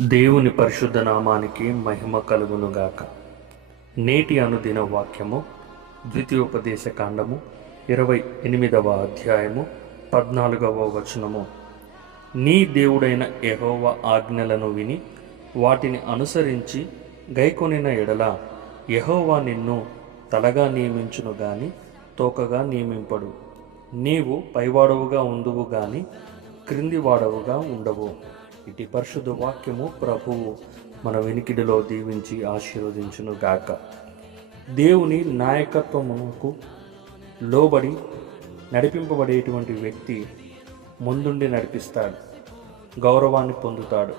దేవుని పరిశుద్ధ నామానికి మహిమ కలుగునుగాక. నేటి అనుదిన వాక్యము ద్వితీయోపదేశ కాండము ఇరవై ఎనిమిదవ అధ్యాయము పద్నాలుగవ వచనము. నీ దేవుడైన యహోవ ఆజ్ఞలను విని వాటిని అనుసరించి గైకొనిన ఎడల యెహోవా నిన్ను తలగా నియమించును గాని తోకగా నియమింపడు. నీవు పైవాడవుగా ఉండువు గాని క్రింది వాడవుగా ఉండవు. ఇటు పరిశుద్ధ వాక్యము ప్రభువు మన వెనికిడిలో దీవించి ఆశీర్వదించును గాక. దేవుని నాయకత్వమునకు లోబడి నడిపింపబడేటువంటి వ్యక్తి ముందుండి నడిపిస్తాడు గౌరవాన్ని పొందుతాడు.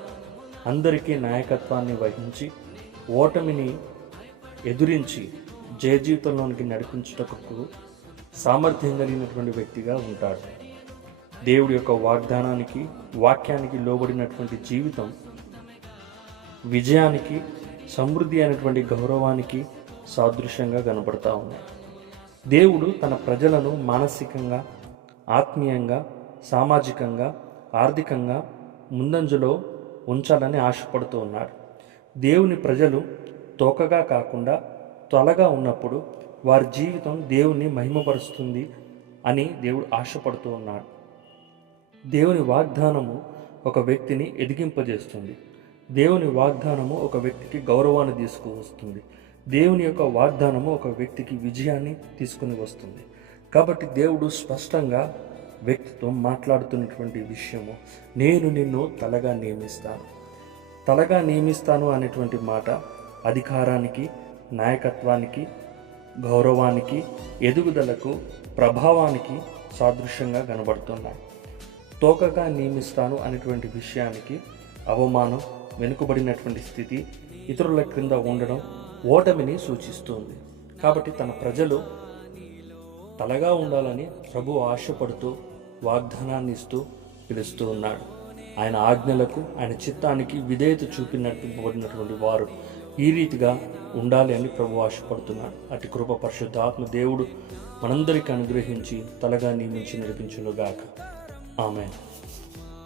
అందరికీ నాయకత్వాన్ని వహించి ఓటమిని ఎదురించి జయజీవితంలోనికి నడిపించటకు సామర్థ్యం కలిగినటువంటి వ్యక్తిగా ఉంటాడు. దేవుడి యొక్క వాగ్దానానికి వాక్యానికి లోబడినటువంటి జీవితం విజయానికి సమృద్ధి అయినటువంటి గౌరవానికి సాదృశ్యంగా కనబడతా ఉన్నాయి దేవుడు తన ప్రజలను మానసికంగా ఆత్మీయంగా సామాజికంగా ఆర్థికంగా ముందంజలో ఉంచాలని ఆశపడుతూ ఉన్నాడు. దేవుని ప్రజలు తోకగా కాకుండా తొలగా ఉన్నప్పుడు వారి జీవితం దేవుణ్ణి మహిమపరుస్తుంది అని దేవుడు ఆశపడుతూ ఉన్నాడు. దేవుని వాగ్దానము ఒక వ్యక్తిని ఎదిగింపజేస్తుంది. దేవుని వాగ్దానము ఒక వ్యక్తికి గౌరవాన్ని తీసుకువస్తుంది దేవుని యొక్క వాగ్దానము ఒక వ్యక్తికి విజయాన్ని తీసుకుని వస్తుంది. కాబట్టి దేవుడు స్పష్టంగా వ్యక్తితో మాట్లాడుతున్నటువంటి విషయము నేను నిన్ను తలగా నియమిస్తాను. తలగా నియమిస్తాను అనేటువంటి మాట అధికారానికి నాయకత్వానికి గౌరవానికి ఎదుగుదలకు ప్రభావానికి సాదృశ్యంగా కనబడుతున్నాయి. తోకగా నియమిస్తాను అనేటువంటి విషయానికి అవమానం వెనుకబడినటువంటి స్థితి ఇతరుల క్రింద ఉండడం ఓటమిని సూచిస్తుంది. కాబట్టి తన ప్రజలు తలగా ఉండాలని ప్రభు ఆశపడుతూ వాగ్దానాన్ని ఇస్తూ పిలుస్తూ ఉన్నాడు. ఆయన ఆజ్ఞలకు ఆయన చిత్తానికి విధేయత చూపి నడిపింపబడినటువంటి వారు ఈ రీతిగా ఉండాలి అని ప్రభు ఆశపడుతున్నాడు. అటు కృప పరిశుద్ధాత్మ దేవుడు మనందరికీ అనుగ్రహించి తలగా నియమించి నడిపించునుగాక. Amen.